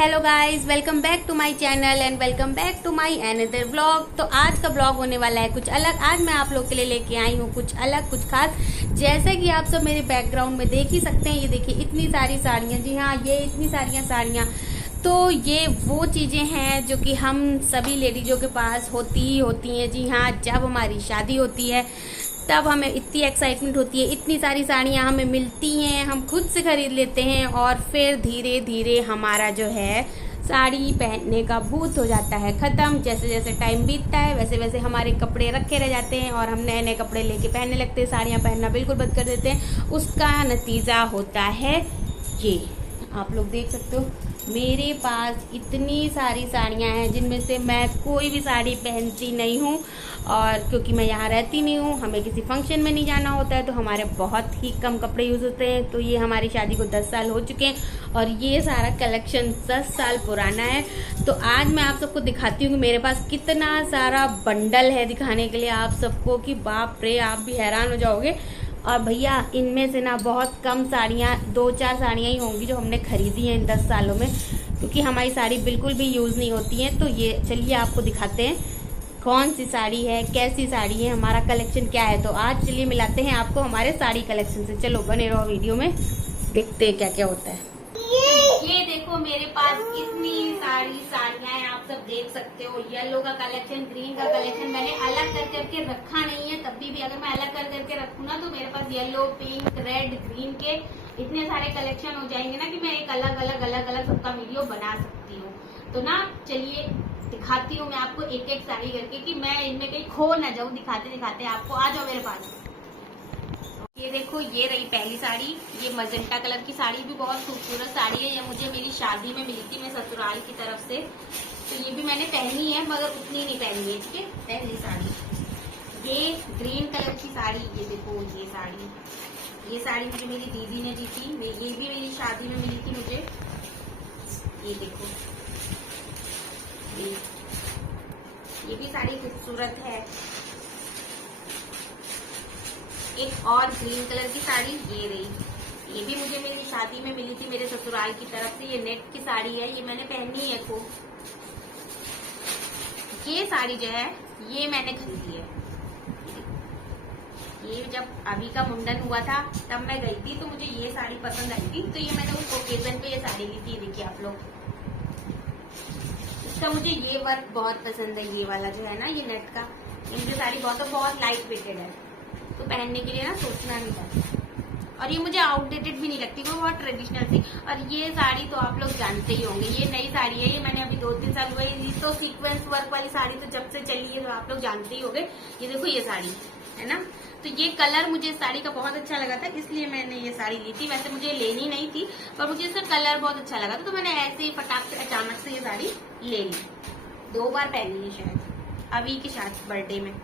Hello guys, welcome back to my channel and welcome back to my another vlog. तो आज का vlog होने वाला है कुछ अलग। आज मैं आप लोग के लिए लेके आई हूँ कुछ अलग कुछ खास। जैसे कि आप सब मेरे बैकग्राउंड में देख ही सकते हैं, ये देखिए इतनी सारी साड़ियाँ। जी हाँ, ये इतनी सारियाँ साड़ियाँ। तो ये वो चीज़ें हैं जो कि हम सभी लेडीजों के पास होती ही होती हैं। जी हाँ, जब हमारी शादी होती है तब हमें इतनी एक्साइटमेंट होती है, इतनी सारी साड़ियाँ हमें मिलती हैं, हम खुद से खरीद लेते हैं और फिर धीरे धीरे हमारा जो है साड़ी पहनने का भूत हो जाता है ख़त्म। जैसे जैसे टाइम बीतता है वैसे वैसे हमारे कपड़े रखे रह जाते हैं और हम नए नए कपड़े लेके पहनने लगते हैं, साड़ियाँ पहनना बिल्कुल बंद कर देते हैं। उसका नतीजा होता है ये, आप लोग देख सकते हो मेरे पास इतनी सारी साड़ियाँ हैं जिनमें से मैं कोई भी साड़ी पहनती नहीं हूँ। और क्योंकि मैं यहाँ रहती नहीं हूँ, हमें किसी फंक्शन में नहीं जाना होता है, तो हमारे बहुत ही कम कपड़े यूज़ होते हैं। तो ये हमारी शादी को 10 साल हो चुके हैं और ये सारा कलेक्शन 10 साल पुराना है। तो आज मैं आप सबको दिखाती हूँ कि मेरे पास कितना सारा बंडल है दिखाने के लिए आप सबको, कि बाप रे आप भी हैरान हो जाओगे। और भैया इनमें से ना बहुत कम साड़ियाँ, 2-4 साड़ियाँ ही होंगी जो हमने खरीदी हैं इन 10 सालों में, क्योंकि हमारी साड़ी बिल्कुल भी यूज़ नहीं होती है। तो ये चलिए आपको दिखाते हैं कौन सी साड़ी है, कैसी साड़ी है, हमारा कलेक्शन क्या है। तो आज चलिए मिलाते हैं आपको हमारे साड़ी कलेक्शन से। चलो बने रहो वीडियो में, देखते हैं क्या क्या होता है। ये देखो मेरे पास कितनी सारी साड़ियाँ हैं, आप सब देख सकते हो। येलो का कलेक्शन, ग्रीन का कलेक्शन मैंने अलग कर करके रखा नहीं है, तभी भी अगर मैं अलग कर करके रखूँ ना तो मेरे पास येलो, पिंक, रेड, ग्रीन के इतने सारे कलेक्शन हो जाएंगे ना कि मैं एक अलग अलग सबका वीडियो बना सकती हूँ। तो ना चलिए दिखाती हूँ मैं आपको एक एक साड़ी करके, कि मैं इनमें कहीं खो ना जाऊँ। दिखाते दिखाते आपको, आ जाओ मेरे पास। ये देखो, ये रही पहली साड़ी। ये मजेंटा कलर की साड़ी भी बहुत खूबसूरत साड़ी है। ये मुझे मेरी शादी में मिली थी, मैं ससुराल की तरफ से। तो ये भी मैंने पहनी है मगर उतनी नहीं पहनी है। ठीक है, पहली साड़ी। ये ग्रीन कलर की साड़ी, ये देखो ये साड़ी। ये साड़ी मुझे मेरी दीदी ने दी थी, ये भी मेरी शादी में मिली थी मुझे। ये देखो, ये भी साड़ी खूबसूरत है। एक और ग्रीन कलर की साड़ी ये रही, ये भी मुझे मेरी शादी में मिली थी मेरे ससुराल की तरफ से। ये नेट की साड़ी है, ये मैंने पहनी है खूब। ये साड़ी जो है ये मैंने खरीदी है। ये जब अभी का मुंडन हुआ था तब मैं गई थी, तो मुझे ये साड़ी पसंद आई थी, तो ये मैंने उस ओकेजन पे ये साड़ी ली थी। देखिए आप लोग, इसका मुझे ये वर्क बहुत पसंद है, ये वाला जो है ना, ये नेट का। ये मुझे साड़ी बहुत लाइट वेटेड है, तो पहनने के लिए ना सोचना नहीं था। और ये मुझे आउटडेटेड भी नहीं लगती, वो बहुत ट्रेडिशनल थी। और ये साड़ी तो आप लोग जानते ही होंगे, ये नई साड़ी है, ये मैंने अभी 2-3 साल हुए। ये तो सीक्वेंस वर्क वाली साड़ी तो जब से चली है तो आप लोग जानते ही होंगे। ये देखो ये साड़ी है ना, तो ये कलर मुझे इस साड़ी का बहुत अच्छा लगा था, इसलिए मैंने ये साड़ी ली थी। वैसे मुझे लेनी नहीं थी, पर मुझे इसका कलर बहुत अच्छा लगा था, तो मैंने ऐसे ही फटाक से अचानक से ये साड़ी ले ली। 2 बार पहनी है शायद, अभी की शायद बर्थडे में।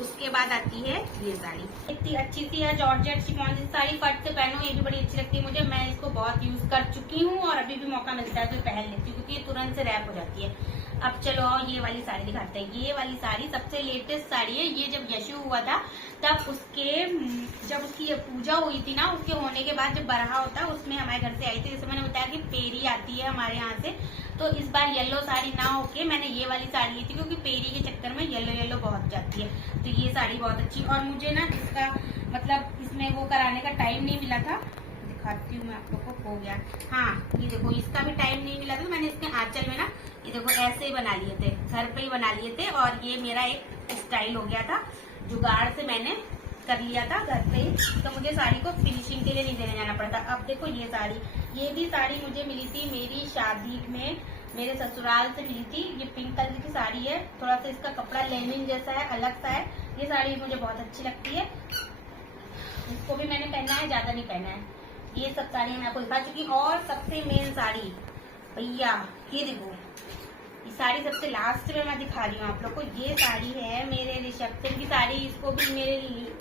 उसके बाद आती है ये साड़ी, इतनी अच्छी सी है, जॉर्जेट शिफॉन की साड़ी। फट से पहनो, ये भी बड़ी अच्छी लगती है मुझे। मैं इसको बहुत यूज कर चुकी हूँ और अभी भी मौका मिलता है तो पहन लेती हूँ, क्योंकि ये तुरंत से रैप हो जाती है। अब चलो और ये वाली साड़ी दिखाते हैं। ये वाली साड़ी सबसे लेटेस्ट साड़ी है। ये जब यशु हुआ था तब जब उसकी पूजा हुई थी ना, उसके होने के बाद जब बरहा होता है उसमें हमारे घर से आई थी। जैसे मैंने बताया कि पेरी आती है हमारे यहाँ से, तो इस बार येलो साड़ी ना होके मैंने ये वाली साड़ी ली थी, क्योंकि पेरी के चक्कर में येलो बहुत जाती है। तो ये साड़ी बहुत अच्छी, और मुझे ना इसका मतलब इसमें वो कराने का टाइम नहीं मिला था। दिखाती हूँ मैं आप लोग को, हो गया। हाँ, ये देखो इसका भी टाइम नहीं मिला था, तो मैंने इसके आंचल में ना ये देखो ऐसे ही बना लिए थे, घर पे ही बना लिए थे। और ये मेरा एक स्टाइल हो गया था, जुगाड़ से मैंने कर लिया था घर पे ही, तो मुझे साड़ी को फिनिशिंग के लिए नहीं देने जाना पड़ता। अब देखो ये साड़ी, ये भी साड़ी मुझे मिली थी मेरी शादी में, मेरे ससुराल से मिली थी। ये पिंक कलर की साड़ी है, थोड़ा सा इसका कपड़ा लेनिन जैसा है, अलग सा है। ये साड़ी मुझे बहुत अच्छी लगती है, इसको भी मैंने पहना है, ज्यादा नहीं पहना है। ये सब साड़ी मैं आपको दिखा चुकी हूँ। और सबसे मेन साड़ी भैया, ये देखो, ये साड़ी सबसे लास्ट में मैं दिखा रही हूँ आप लोग को। ये साड़ी है मेरे रिसेप्शन की साड़ी, इसको भी मेरे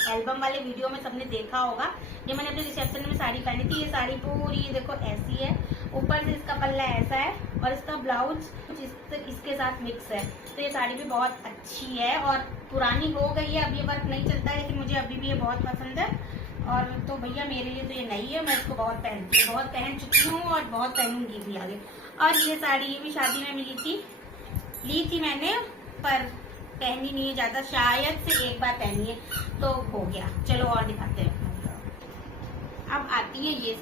एल्बम वाले वीडियो में सबने देखा होगा। ये मैंने अपने रिसेप्शन में साड़ी पहनी थी। ये साड़ी पूरी देखो ऐसी है, ऊपर से इसका पल्ला ऐसा है और इसका ब्लाउज कुछ इसके साथ मिक्स है। तो ये साड़ी भी बहुत अच्छी है और पुरानी हो गई है, अब ये वर्क नहीं चलता है, लेकिन मुझे अभी भी ये बहुत पसंद है। और तो भैया मेरे लिए तो ये नई है, मैं इसको बहुत पहनती हूँ, बहुत पहन चुकी हूँ और बहुत पहनूंगी भी आगे। और ये साड़ी ये भी शादी में ली थी मैंने, पर पहनी नहीं है ज्यादा, शायद से एक बार पहनी है तो हो गया। चलो और दिखाते हैं। अब आती है ये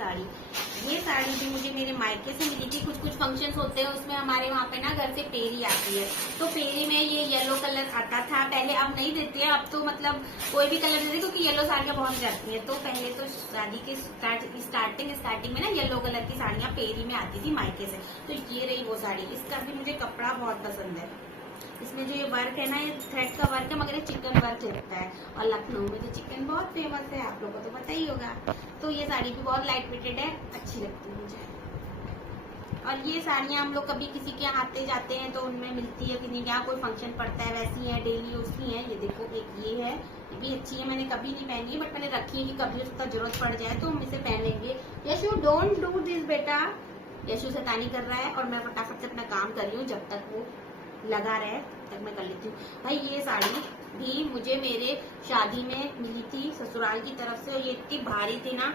साड़ी भी मुझे मेरे मायके से मिली थी। कुछ फंक्शंस होते हैं उसमें हमारे वहाँ पे ना घर से पेरी आती है, तो पेरी में ये येलो कलर आता था पहले, अब नहीं देते हैं, अब तो मतलब कोई भी कलर देते क्योंकि येलो साड़ियाँ बहुत जाती है। तो पहले तो शादी के स्टार्टिंग में ना येलो कलर की साड़ियाँ पेरी में आती थी मायके से। तो ये रही वो साड़ी, इसका भी मुझे कपड़ा बहुत पसंद है। इसमें जो ये वर्क है ना, ये थ्रेड का वर्क है, मगर ये चिकन वर्क लगता है, और लखनऊ में तो चिकन बहुत फेमस है, आप लोगों को तो पता ही होगा। तो ये साड़ी भी बहुत लाइट वेटेड है, अच्छी लगती है मुझे। और ये साड़ियाँ हम लोग कभी किसी के यहाँ आते जाते हैं तो उनमें मिलती है, किसी के यहाँ कोई फंक्शन पड़ता है, वैसी है, डेली यूज की है। ये देखो एक ये है, ये भी अच्छी है, मैंने कभी नहीं पहनी है, बट मैंने रखी है कि कभी उसका जरूरत पड़ जाए तो हम इसे पहन लेंगे। यशु डोंट डू दिस बेटा, यशु शैतानी कर रहा है और मैं फटाफट से अपना काम कर रही हूँ, जब तक वो लगा रहे तब मैं कर लेती हूँ। भाई ये साड़ी भी मुझे मेरे शादी में मिली थी ससुराल की तरफ से, ये इतनी भारी थी ना,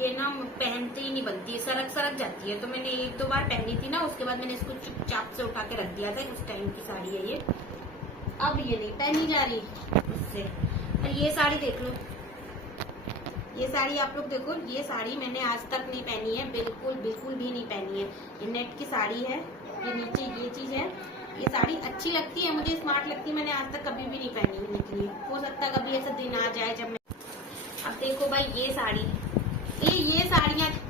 ये ना पहनते ही नहीं बनती, सरक जाती है। तो मैंने 1-2 बार पहनी थी ना, उसके बाद मैंने इसको चुपचाप से उठा के रख दिया था, उस टाइम की साड़ी है ये, अब ये नहीं पहनी जा रही उससे। और ये साड़ी देख लो, ये साड़ी आप लोग देखो, ये साड़ी मैंने आज तक नहीं पहनी है, बिल्कुल भी नहीं पहनी है। ये नेट की साड़ी है, ये नीचे ये चीज है। ये साड़ी अच्छी लगती है मुझे, स्मार्ट लगती है, मैंने आज तक कभी भी नहीं पहनी हुई निकली। हो सकता है कभी ऐसा दिन आ जाए जब मैं। अब देखो भाई ये साड़ी,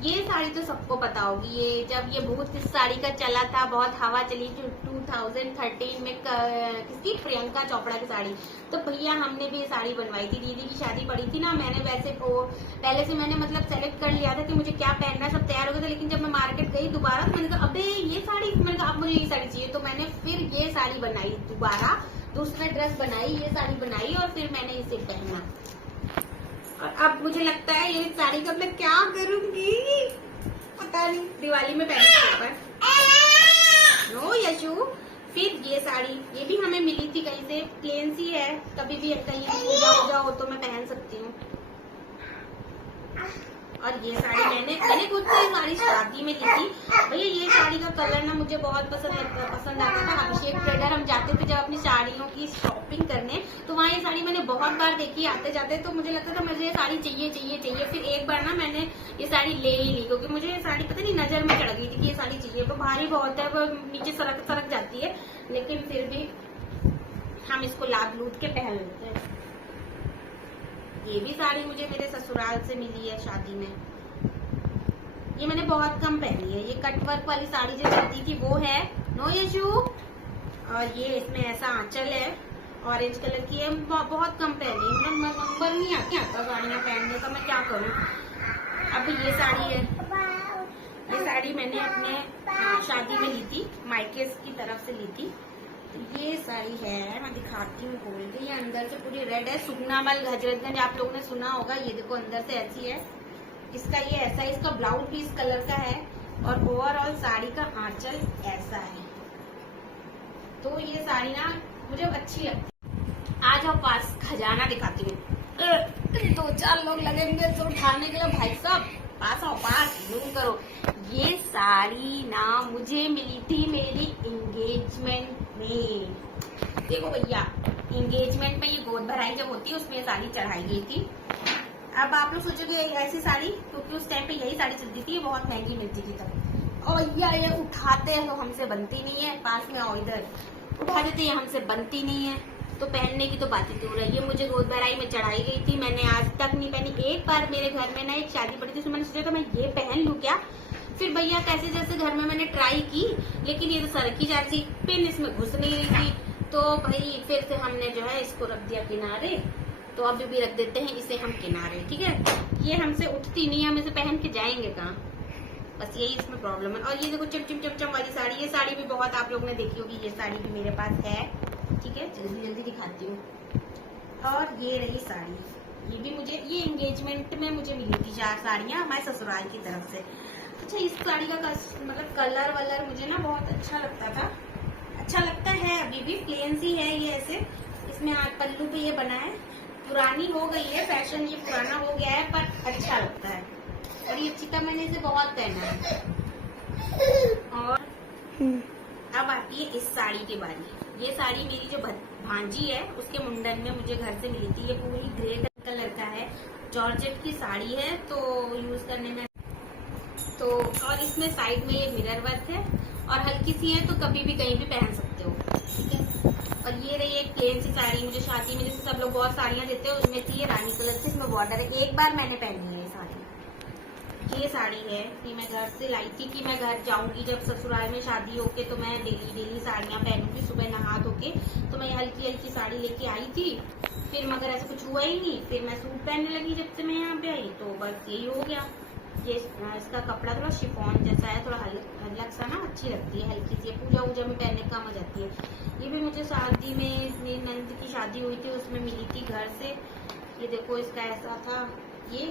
ये साड़ी तो सबको पता होगी। ये जब ये बहुत इस साड़ी का चला था, बहुत हवा चली थी 2013 में, किसकी, प्रियंका चोपड़ा की साड़ी। तो भैया हमने भी ये साड़ी बनवाई थी, दीदी की शादी पड़ी थी ना, मैंने वैसे पहले से मैंने मतलब सेलेक्ट कर लिया था कि मुझे क्या पहनना, सब तैयार हो गया था। लेकिन जब मैं मार्केट गई दोबारा तो मैंने कहा अबे ये साड़ी, मैंने कहा अब मुझे ये साड़ी चाहिए, तो मैंने फिर ये साड़ी बनाई दोबारा, दूसरा ड्रेस बनाई, ये साड़ी बनाई और फिर मैंने इसे पहना। और अब मुझे लगता है ये साड़ी का मैं क्या करूंगी पता नहीं, दिवाली में पहनूंगी। नो यशु, फिर ये साड़ी, ये भी हमें मिली थी कहीं से, प्लेन सी है, कभी भी कहीं पूजा हो तो मैं पहन सकती हूँ। और ये साड़ी मैंने खुद से साड़ी शादी में ली थी। भैया ये साड़ी का कलर ना मुझे बहुत पसंद आता था। अभिषेक ट्रेडर हम जाते थे जब अपनी साड़ियों की शॉपिंग करने, तो वहाँ ये साड़ी मैंने बहुत बार देखी आते जाते, तो मुझे लगता था मुझे ये साड़ी चाहिए। फिर एक बार ना मैंने ये साड़ी ले ही ली, क्योंकि मुझे ये साड़ी पता नहीं नजर में चढ़ गई थी कि ये साड़ी चाहिए। वो भारी बहुत है, वो नीचे सरक जाती है, लेकिन फिर भी हम इसको लाद लूट के पहन लेते हैं। ये भी साड़ी मुझे मेरे ससुराल से मिली है शादी में, ये मैंने बहुत कम पहनी है। ये कट वर्क वाली साड़ी जो चलती थी वो है, नो यशु। और ये इसमें ऐसा आंचल है, ऑरेंज कलर की है, बहुत कम पहनी, नंबर नहीं आता साड़ियाँ पहनने का, मैं क्या करूँ। अब ये साड़ी है, ये साड़ी मैंने अपने शादी में ली थी, मायके की तरफ से ली थी। ये साड़ी है, मैं दिखाती हूँ खोल के, ये अंदर से पूरी रेड है, सुगनामल हजरतगंज आप लोगों ने सुना होगा। ये देखो अंदर से ऐसी है, इसका ये ऐसा है, इसका ब्लाउज भी इस कलर का है, और ओवरऑल साड़ी का आंचल ऐसा है। तो ये साड़ी ना मुझे अच्छी लगती है। आज आप पास खजाना दिखाती हूँ, 2-4 लोग लगेंगे तो उठाने के लिए, भाई साहब पास जरूर करो। ये साड़ी ना मुझे मिली थी मेरी एंगेजमेंट में। देखो भैया, एंगेजमेंट में ये गोद भराई जब होती है उसमें साड़ी चढ़ाई गई थी। अब आप लोग सोचोगे ऐसी साड़ी, क्योंकि उस टाइम पे यही साड़ी चलती थी, बहुत महंगी मिलती थी तब। और भैया ये उठाते हैं तो हमसे बनती नहीं है, पास में और इधर उठा देते हैं, हमसे बनती नहीं है, तो पहनने की तो बात ही दूर है। ये मुझे गोद भराई में चढ़ाई गई थी, मैंने आज तक नहीं पहनी। एक बार मेरे घर में ना एक शादी पड़ी थी, तो मैंने सोचा था मैं ये पहन लूं क्या। फिर भैया कैसे जैसे घर में मैंने ट्राई की, लेकिन ये तो सरकी जा रही थी, पिन इसमें घुस नहीं रही थी। तो भाई फिर से हमने जो है इसको रख दिया किनारे, तो अभी भी रख देते हैं इसे हम किनारे, ठीक है। ये हमसे उठती नहीं है, हम इसे पहन के जाएंगे कहाँ, बस यही इसमें प्रॉब्लम है। और ये देखो चमचम वाली साड़ी, ये साड़ी भी बहुत आप लोगों ने देखी होगी, ये साड़ी भी मेरे पास है, ठीक है, जल्दी दिखाती हूँ। और ये रही साड़ी, ये भी मुझे, ये एंगेजमेंट में मुझे मिली थी 4 साड़ियाँ हमारे ससुराल की तरफ से। अच्छा, इस साड़ी का मतलब कलर वलर मुझे ना बहुत अच्छा लगता था, अच्छा लगता है, अभी भी प्लेन सी है ये ऐसे। इसमें पल्लू पे ये बना है, पुरानी हो गई है, फैशन ये पुराना हो गया है, पर अच्छा लगता है। और ये चिकन मैंने इसे बहुत पहना है। और अब आती है इस साड़ी की बारी। ये साड़ी मेरी जो भांजी है उसके मुंडन में मुझे घर से मिली थी। ये पूरी ग्रे कलर का है, जॉर्जेट की साड़ी है, तो यूज करने में तो और इसमें साइड में ये मिरर वर्क है और हल्की सी है, तो कभी भी कहीं भी पहन सकते हो, ठीक है। और ये रही एक प्लेन सी साड़ी, मुझे शादी में जैसे सब लोग बहुत साड़ियां देते हैं उसमें थी, ये रानी कलर से, इसमें बॉर्डर है। एक बार मैंने पहनी है ये साड़ी। ये साड़ी है कि मैं घर से लाई थी कि मैं घर जाऊंगी जब ससुराल में शादी होके, तो मैं डेली साड़ियां पहनूंगी। सुबह नहा धोके तो मैं हल्की हल्की साड़ी लेके आई थी। फिर मगर ऐसा कुछ हुआ ही नहीं, फिर मैं सूट पहनने लगी जब से मैं यहाँ पे आई, तो बस यही हो गया। ये इसका कपड़ा थोड़ा शिफॉन जैसा है, थोड़ा हल्का सा ना, अच्छी लगती है, हल्की सी, पूजा वूजा में पहनने काम आ जाती है। ये भी मुझे शादी में, मेरी नंद की शादी हुई थी उसमें मिली थी घर से। ये देखो इसका ऐसा था ये।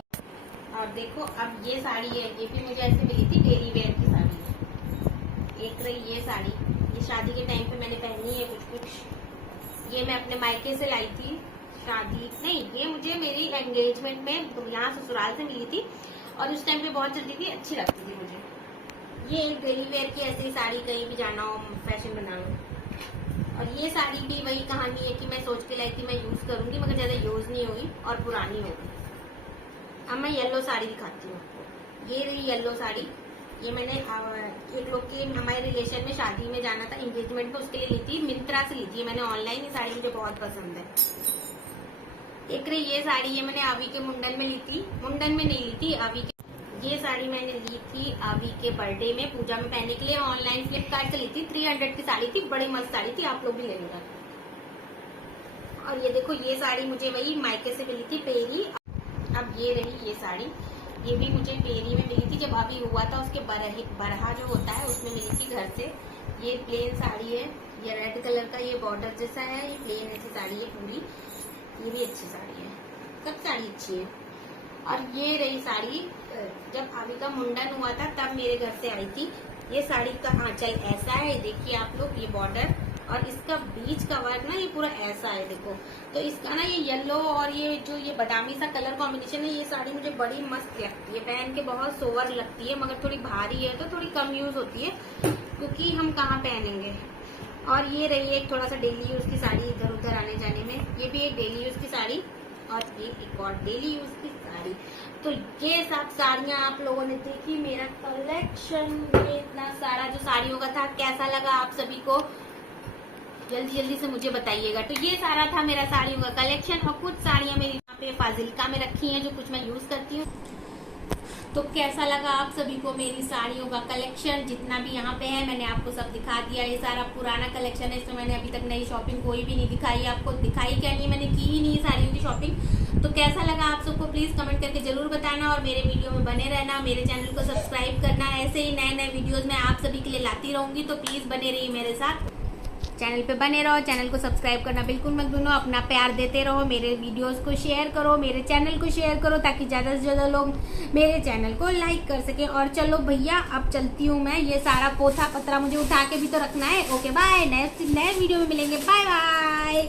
और देखो अब ये साड़ी है, ये भी मुझे ऐसे मिली थी, डेली वेयर की साड़ी। एक रही ये साड़ी, ये शादी के टाइम पे मैंने पहनी है कुछ। ये मैं अपने मायके से लाई थी, शादी नहीं, ये मुझे मेरी एंगेजमेंट में यहाँ ससुराल से मिली थी और उस टाइम पे बहुत चलती थी, अच्छी लगती थी मुझे। ये एक डेली वेयर की ऐसी साड़ी, कहीं भी जाना हो, फैशन बनाना। और ये साड़ी भी वही कहानी है कि मैं सोच के लाई थी मैं यूज करूंगी, मगर ज्यादा यूज नहीं हुई और पुरानी हो गई। अब मैं येलो साड़ी दिखाती हूँ आपको। ये रही येलो साड़ी। ये मैंने एक लोग के हमारे रिलेशन में शादी में जाना था, एंगेजमेंट में, उसके लिए ली थी, मिंत्रा से ली थी मैंने ऑनलाइन। ये साड़ी मुझे बहुत पसंद है। एक रही ये साड़ी, ये मैंने आवी के मुंडन में ली थी, मुंडन में नहीं ली थी, आवी के। ये साड़ी मैंने ली थी आवी के बर्थडे में, पूजा में पहनने के लिए, ऑनलाइन फ्लिपकार्ट से ली थी। 300 की साड़ी थी, बड़ी मस्त साड़ी थी, आप लोग भी ले लेना। और ये देखो ये साड़ी मुझे वही मायके से मिली थी, पेरी। अब ये रही ये साड़ी, ये भी मुझे पेरी में मिली थी, जब अभी हुआ था उसके बरहा जो होता है उसमें मिली थी घर से। ये प्लेन साड़ी है, ये रेड कलर का, ये बॉर्डर जैसा है, ये प्लेन ऐसी साड़ी है पूरी। ये भी अच्छी साड़ी है, सब साड़ी अच्छी है। और ये रही साड़ी, जब अभी का मुंडन हुआ था तब मेरे घर से आई थी। ये साड़ी का आंचल ऐसा है, देखिए आप लोग, ये बॉर्डर और इसका बीच का वर्क ना ये पूरा ऐसा है, देखो। तो इसका ना ये येलो और ये जो ये बादामी सा कलर कॉम्बिनेशन है, ये साड़ी मुझे बड़ी मस्त लगती है, पहन के बहुत सोवर लगती है, मगर थोड़ी भारी है तो थोड़ी कम यूज होती है क्योंकि हम कहाँ पहनेंगे। और ये रही एक थोड़ा सा डेली यूज की साड़ी, इधर उधर आने जाने में, ये भी एक डेली यूज की साड़ी। और ये एक और डेली यूज की साड़ी। तो ये सब साड़ियां आप लोगों ने देखी, मेरा कलेक्शन, ये इतना सारा जो साड़ियों का था, कैसा लगा आप सभी को जल्दी जल्दी से मुझे बताइएगा। तो ये सारा था मेरा साड़ियों का कलेक्शन। और कुछ साड़ियां मेरी यहाँ पे फाजिल्का में रखी हैं जो कुछ मैं यूज करती हूँ। तो कैसा लगा आप सभी को मेरी साड़ियों का कलेक्शन, जितना भी यहाँ पे है मैंने आपको सब दिखा दिया। ये सारा पुराना कलेक्शन है, इसमें मैंने अभी तक नई शॉपिंग कोई भी नहीं दिखाई। आपको दिखाई क्या नहीं, मैंने की ही नहीं साड़ियों की शॉपिंग। तो कैसा लगा आप सबको प्लीज कमेंट करके जरूर बताना और मेरे वीडियो में बने रहना, मेरे चैनल को सब्सक्राइब करना। ऐसे ही नए नए वीडियोज मैं आप सभी के लिए लाती रहूंगी, तो प्लीज बने रहिए मेरे साथ, चैनल पे बने रहो, चैनल को सब्सक्राइब करना बिल्कुल मत भूलो, अपना प्यार देते रहो, मेरे वीडियोस को शेयर करो, मेरे चैनल को शेयर करो, ताकि ज्यादा से ज्यादा लोग मेरे चैनल को लाइक कर सके। और चलो भैया अब चलती हूँ मैं, ये सारा पोथा पतरा मुझे उठा के भी तो रखना है। ओके बाय, नेक्स्ट नए वीडियो में मिलेंगे, बाय बाय।